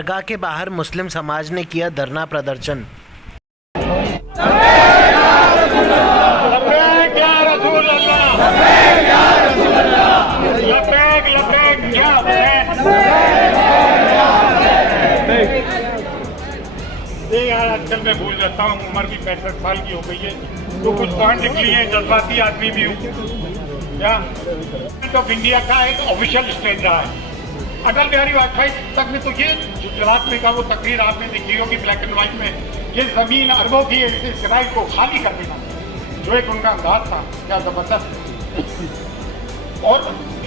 दरगाह के बाहर मुस्लिम समाज ने किया धरना प्रदर्शन। यार आजकल मैं भूल जाता हूँ, उम्र भी 65 साल की हो गई है, तो कुछ पॉइंट लिख लिए, जज्बाती आदमी भी हूँ। क्या गवर्नमेंट ऑफ इंडिया का एक ऑफिशियल स्टैंड रहा है। अटल बिहारी वाजपेयी तक में तो ये गुजरात में का वो तकरीर आपने देखी होगी ब्लैक एंड व्हाइट में, ये जमीन अरबों की इसराइल को खाली कर देना, जो एक उनका अंदाज था, क्या जबरदस्त। और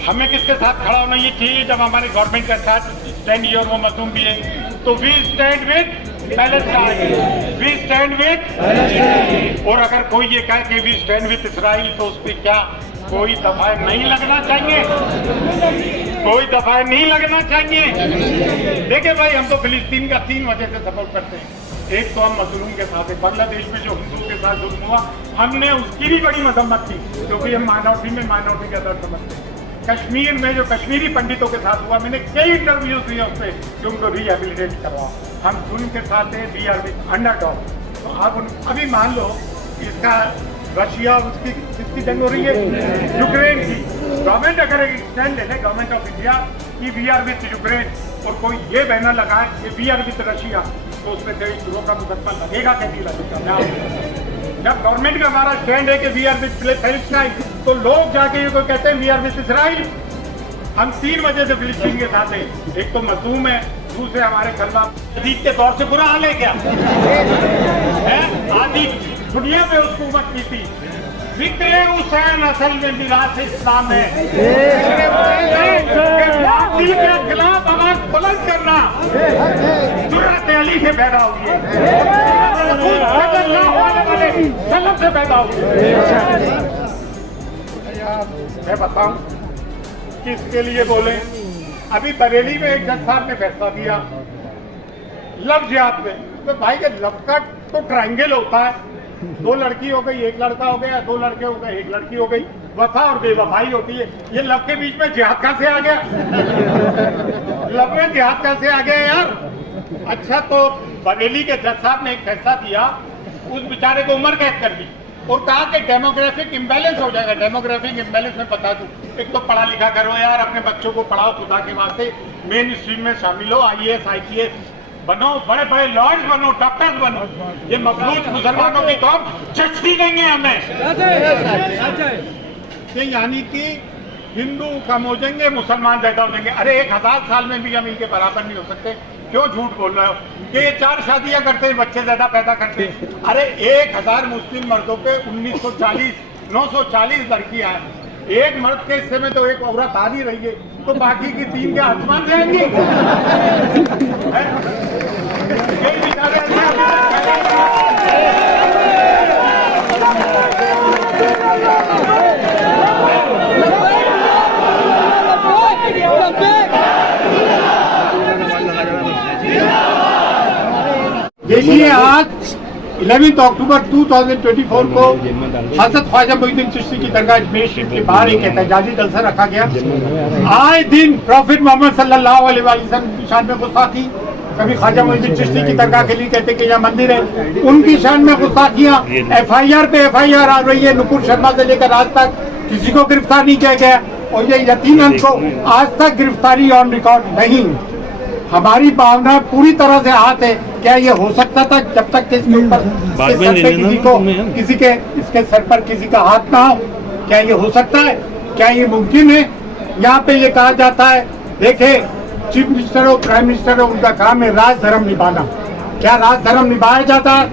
हमें किसके साथ खड़ा होना ये चाहिए जब हमारे गवर्नमेंट के साथ स्टैंड ये और वो मजलूम भी है, तो we stand with Palestine, we stand with. और अगर कोई ये कहे कि वी स्टैंड विद इसराइल, तो उस पर क्या कोई दफा नहीं लगना चाहिए, कोई दफा नहीं लगना चाहिए। देखिए भाई, हम तो फिलिस्तीन का 3 वजह से सपोर्ट करते हैं। एक तो हम मजलूम के साथ है, बांग्लादेश में जो हिंदू के साथ जुल्म हुआ, हमने उसकी भी बड़ी मजम्मत की, क्योंकि हम माइनॉरिटी का दर्द समझते हैं। कश्मीर में जो कश्मीरी पंडितों के साथ हुआ, मैंने कई इंटरव्यूज दिए उस पर कि उनको रिहेबिलिटेट करवाओ। हम जुल्म के साथ हैं, वी आर विद अंडरडॉग। तो आप अभी मान लो इसका रशिया उसकी किसकी जंग हो रही है, यूक्रेन की। गवर्नमेंट अगर एक स्टैंड ले ले, गवर्नमेंट ऑफ इंडिया की वी आर विद यूक्रेन, और कोई ये बैनर लगाए कि वी आर विद रशिया, तो उसमें कई शुरू का मुकदमा लगेगा कि नहीं लगेगा। जब गवर्नमेंट का हमारा स्टैंड है कि वी आर विद पैलेस्टाइन, तो लोग जाके ये कोई कहते हैं वी आर विद इसराइल। हम 3 वजह से फिलिस्तीन के साथ हैं। एक तो मजलूम है, दूसरे हमारे खिलाफ अजीब के दौर से बुरा हाल है क्या है? आदि दुनिया में हुकूमत की थी। जिक्र हुसैन असल में मिरास इस्लाम है। के खिलाफ आवाज बुलंद करना जुर्रत अली से पैदा हुई है, सल्लम से पैदा हुई है। मैं बताऊं किसके लिए बोले? अभी बरेली में एक जज साहब ने फैसला दिया लव जिहाद में। तो भाई के लव का तो ट्रायंगल होता है, 2 लड़की हो गई, 1 लड़का हो गया, 2 लड़के हो गए, 1 लड़की हो गई। वफा और बेवफाई होती है। ये लव के बीच में जिहाद कहां से आ गया? लव में जिहाद कहां से आ गया यार? अच्छा, तो बरेली के जज साहब ने एक फैसला दिया, उस बेचारे को उम्र कैद कर दी और कहा कि डेमोग्राफिक इम्बैलेंस हो जाएगा। डेमोग्राफिक इम्बैलेंस में बता दूं, एक तो पढ़ा लिखा करो यार, अपने बच्चों को पढ़ाओ खुदा के वास्ते, मेन स्ट्रीम में शामिल हो, IAS IPS बनो, बड़े बड़े लॉयर्स बनो, डॉक्टर्स बनो। ये मफलूज मुसलमानों की कौम चस्ती देंगे हमें। यानी कि हिंदू कम हो जाएंगे, मुसलमान ज्यादा हो जाएंगे। अरे 1000 साल में भी हम इनके बराबर नहीं हो सकते। क्यों झूठ बोल रहे हो कि ये 4 शादियां करते हैं, बच्चे ज्यादा पैदा करते हैं? अरे 1000 मुस्लिम मर्दों पे 940 लड़कियां हैं। एक मर्द के हिस्से में तो एक औरत आ नहीं रही है, तो बाकी की 3 के आसमान जाएंगी। देखिए, आज 11 अक्टूबर 2024 को हज़रत ख्वाजा मोइनुद्दीन चिश्ती की दरगाह अजमेर शरीफ के बाहर एक एहतजाजी जलसा रखा गया। आए दिन प्रॉफिट मोहम्मद सल्लल्लाहु अलैहि वसल्लम की शान में गुस्ताखी, कभी ख्वाजा मोइनुद्दीन चिश्ती की दरगाह के लिए कहते कि यहाँ मंदिर है, उनकी शान में गुस्ताखियाँ। FIR पे FIR आ रही है, नुपुर शर्मा से लेकर आज तक किसी को गिरफ्तार नहीं किया गया, और ये यकीनन तो आज तक गिरफ्तारी ऑन रिकॉर्ड नहीं। हमारी भावना पूरी तरह से हाथ है। क्या ये हो सकता था जब तक कि इसके ऊपर किसी के इसके सर पर किसी का हाथ ना हो? क्या ये हो सकता है? क्या ये मुमकिन है? यहाँ पे ये कहा जाता है, देखे चीफ मिनिस्टर हो, प्राइम मिनिस्टर हो, उनका काम है राज धर्म निभाना। क्या राज धर्म निभाया जाता है?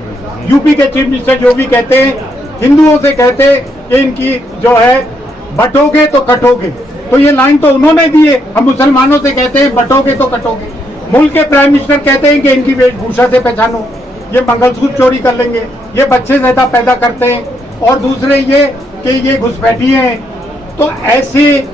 यूपी के चीफ मिनिस्टर जो भी कहते हैं, हिंदुओं से कहते हैं कि इनकी जो है बटोगे तो कटोगे, तो ये लाइन तो उन्होंने दी है। हम मुसलमानों से कहते हैं बटोगे तो कटोगे। मुल्क के प्राइम मिनिस्टर कहते हैं कि इनकी वेशभूषा से पहचानो, ये मंगलसूत्र चोरी कर लेंगे, ये बच्चे ज्यादा पैदा करते हैं, और दूसरे ये कि ये घुसपैठिए हैं। तो ऐसे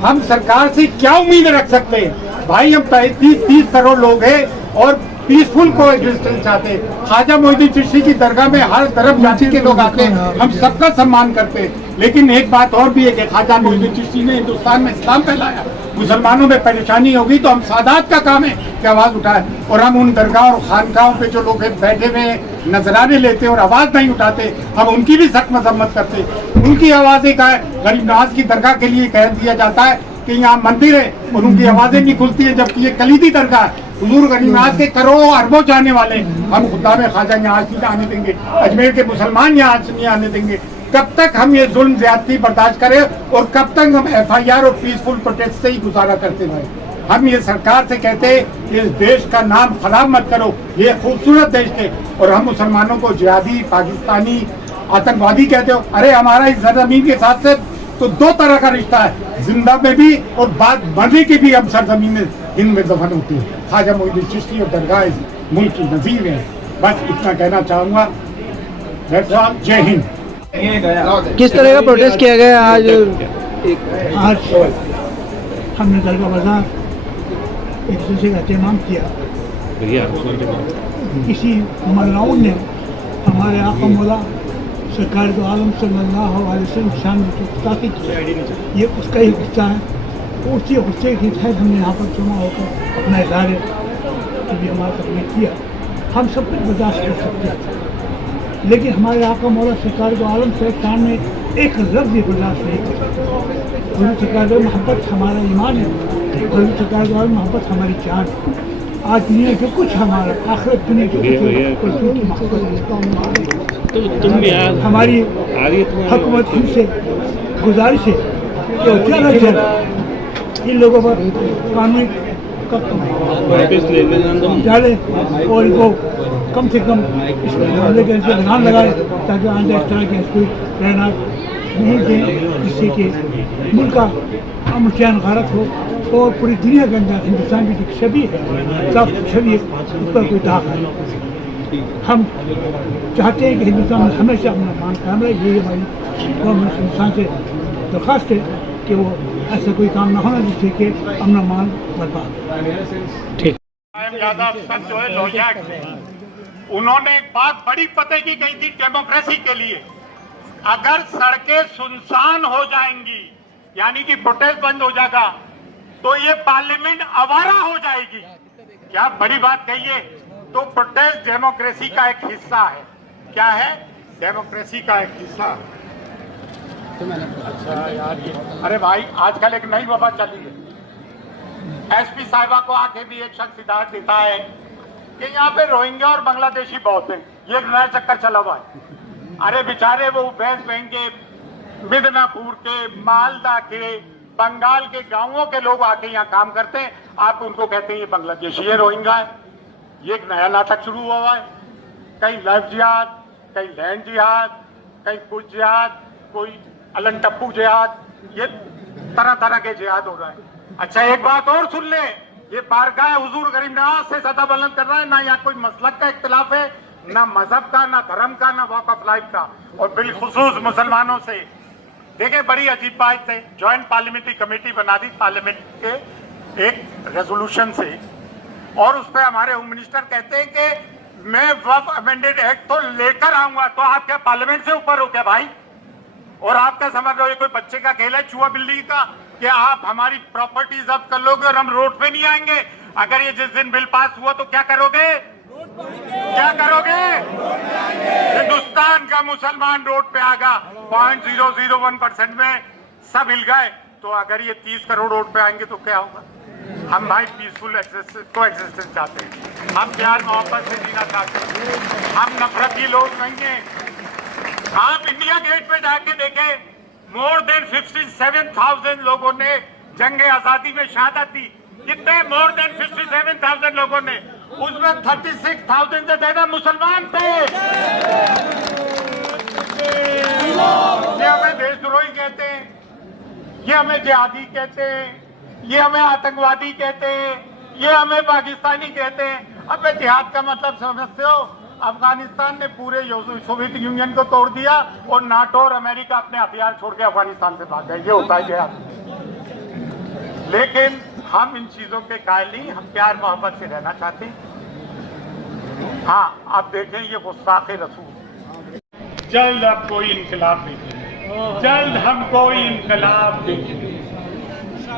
हम सरकार से क्या उम्मीद रख सकते हैं? भाई, हम 30 करोड़ लोग हैं और पीसफुल को एग्जिस्टेंस चाहते हैं। ख्वाजा मोइनुद्दीन चिश्ती की दरगाह में हर धर्म जाति के लोग आते हैं, हम सबका सम्मान करते हैं। लेकिन एक बात और भी है कि ख्वाजा मोइनुद्दीन चिश्ती ने हिंदुस्तान में इस्लाम फैलाया। मुसलमानों में परेशानी होगी तो हम सादात का काम है कि आवाज उठाए, और हम उन दरगाह और खानकाहों पे जो लोग बैठे हुए नजराने लेते और आवाज नहीं उठाते, हम उनकी भी सख्त मजम्मत करते। उनकी आवाजें का गरीब नवाज की दरगाह के लिए कह दिया जाता है कि यहाँ मंदिर है और उनकी आवाजें नहीं खुलती है, जबकि ये कलीदी दरगाह है। हुजूर गरीब नवाज के करोड़ों अरबों चाहने वाले, हम खुदा में ख्वाजा यहाँ आज नहीं आने देंगे, अजमेर के मुसलमान यहाँ आज नहीं आने देंगे। कब तक हम ये जुल्म ज्यादती बर्दाश्त करें और कब तक हम FIR और पीसफुल प्रोटेस्ट से ही गुजारा करते रहे? हम ये सरकार से कहते हैं कि इस देश का नाम खराब मत करो, ये खूबसूरत देश है। और हम मुसलमानों को जिहादी, पाकिस्तानी, आतंकवादी कहते हो। अरे हमारा इस सरजमीन के साथ से तो दो तरह का रिश्ता है, जिंदा में भी और बाद मरने की भी हम सरजमीन में इनमें दफन होती है। ख्वाजा मोइनुद्दीन चिश्ती और दरगाह इस मुल्क की नजीर है। बस इतना कहना चाहूँगा। जय हिंद। किस तरह का प्रोटेस्ट किया गया आज? आज हमने दरगाह बाजार एक दूसरे का एहतमाम किया। किसी मल्लाओं ने हमारे आका मौला सरकार दो आलम सल्लल्लाहु अलैहि वसल्लम की शान में जो गुस्ताखी की, ये उसका ही गुस्सा है। उसी गुस्से की तहत हमने यहाँ पर जमा होकर अपना इज़हार भी हमारा तकलीफ किया। हम सब कुछ बर्दाश्त कर सकते हैं, लेकिन हमारे आका मौला सरकार दो आलम से सामने एक लफ्ज़ भी बर्दाश्त नहीं कर सकते। उन्हें सरकार दो मोहब्बत हमारा ईमान है, और सरकार दो मोहब्बत हमारी जान है। आज दुनिया जो कुछ हमारा आखिरत दुनिया जो कुछ की मोहब्बत हमारी हुकूमत इनसे गुजारिश है कि वो जल्द जल्द इन लोगों पर कानूनी डाले और इनको कम से कम इस मामले के लगाम लगाए, ताकि आगे इस तरह के कोई रहना नहीं दें, जिससे कि मुल्क का अमन चैन गारत हो और पूरी दुनिया के अंदर हिंदुस्तान की जो छवि है, साफ छवि है, उस पर कोई दाग है। हम चाहते हैं कि हिंदुस्तान में हमेशा अपना मान कायम रहे। ये हमारी गवर्नमेंट हिंदुस्तान से दरख्वास्त है कि वो ऐसा कोई काम ना होना जिससे कि अपना मान बर्बाद। ठीक। यादव सर जो है लोहिया, उन्होंने एक बात बड़ी पते की कही थी डेमोक्रेसी के लिए। अगर सड़कें सुनसान हो जाएंगी, यानी कि प्रोटेस्ट बंद हो जाएगा, तो ये पार्लियामेंट आवारा हो जाएगी। क्या बड़ी बात कही है। तो प्रोटेस्ट डेमोक्रेसी का एक हिस्सा है। क्या है? डेमोक्रेसी का एक हिस्सा है। अच्छा यार, ये अरे भाई आजकल एक नई वबा चली है। SP साहिबा को आके भी एक शख्स हिदायत देता है कि यहाँ पे रोहिंग्या और बांग्लादेशी बहुत हैं। ये एक नया चक्कर चला हुआ है। अरे बेचारे वो वेस्ट बंगाल के, मिदनापुर के, मालदा के, बंगाल के गांवों के लोग आके यहाँ काम करते हैं। आप उनको कहते हैं ये बांग्लादेशी है, रोहिंग्या है। ये एक नया नाटक शुरू हुआ है। कहीं लव जिहाद, कहीं लैंड जिहाद, कहीं कुछ जिहाद, कोई अलन टप्पू जिहाद, ये तरह तरह के जिहाद हो रहा है। अच्छा एक बात और सुन ले, ये बारगाह हुजूर गरीब नवाज से सदा बुलंद कर रहा है। ना यहाँ कोई मसलक का इख्तिलाफ है, ना मजहब का, ना धर्म का, ना वॉक ऑफ लाइफ का, और बिलखुसूस मुसलमानों से। देखिए बड़ी अजीब बात है, ज्वाइंट पार्लियामेंट्री कमेटी बना दी पार्लियामेंट के एक रेजोल्यूशन से, और उस पर हमारे होम मिनिस्टर कहते हैं कि मैं वक्फ अमेंडेड एक्ट तो लेकर आऊंगा। तो आप क्या पार्लियामेंट से ऊपर हो क्या भाई? और आप क्या समझ रहे हो ये कोई बच्चे का खेल है, चूहा बिल्ली का, कि आप हमारी प्रॉपर्टी जब्त कर लोगे और हम रोड पे नहीं आएंगे? अगर ये जिस दिन बिल पास हुआ तो क्या करोगे? क्या करोगे? हिंदुस्तान का मुसलमान रोड पे आएगा। 0.001% में सब हिल गए। तो अगर ये 30 करोड़ रोड पे आएंगे तो क्या होगा? हम भाई पीसफुल को एग्जिस्टेंस चाहते हैं। हम प्यार मोहब्बत से जीना चाहते हैं। हम नफरती लोग नहीं हैं। आप इंडिया गेट पे जाके देखें, मोर देन 57,000 लोगों ने जंगे आजादी में शहादत दी। कितने? मोर देन 57,000 लोगों ने, उसमें 36,000 से ज्यादा मुसलमान थे। ये हमें देशद्रोही कहते हैं, ये हमें जिहादी कहते हैं, ये हमें आतंकवादी कहते हैं, ये हमें पाकिस्तानी कहते हैं। अब जिहाद का मतलब समझते हो? अफगानिस्तान ने पूरे सोवियत यूनियन को तोड़ दिया और नाटो और अमेरिका अपने हथियार छोड़ के अफगानिस्तान से भाग गए। ये होता है जिहाद। लेकिन हम इन चीजों के कायल नहीं, हम प्यार मोहब्बत से रहना चाहते हैं। हाँ, आप देखें ये गुस्ताखे रसूल। जल्द अब कोई इनकलाब देखेंगे, जल्द हम कोई इनकलाब देखेंगे।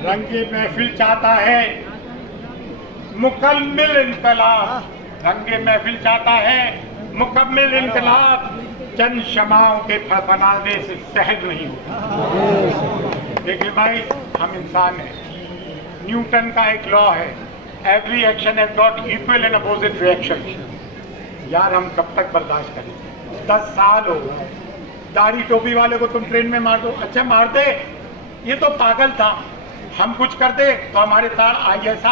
रंगे महफिल चाहता है मुकम्मिल इनकलाब, रंगे महफिल चाहता है मुकम्मिल इनकलाब, चंद शमाओं के फड़फड़ाने से सहज नहीं होता। देखिए भाई, हम इंसान हैं, न्यूटन का एक लॉ है, every action has got equal and opposite reaction. यार हम कब तक बर्दाश्त करें? 10 साल हो गए, दाढ़ी टोपी वाले को तुम ट्रेन में मार दो, अच्छा मार दे, ये तो पागल था। हम कुछ कर दे तो हमारे साथ ISIS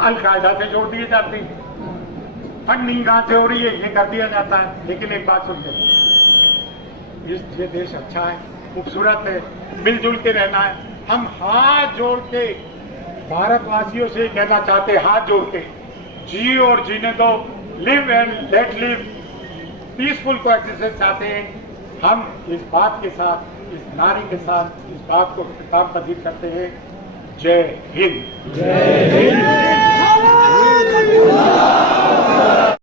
अल-कायदा से जोड़ दिए जाते हैं, फंडिंग कहाँ से हो रही है ये कर दिया जाता है। लेकिन एक बात सुन ले, ये देश अच्छा है, खूबसूरत है, मिलजुल के रहना है। हम हाथ जोड़ के भारतवासियों से कहना चाहते हैं, हाथ जोड़ के जियो और जीने दो, live and let live, peaceful coexistence चाहते हैं। हम इस बात के साथ, इस नारे के साथ इस बात को खिताब पजीर करते हैं। जय हिंद।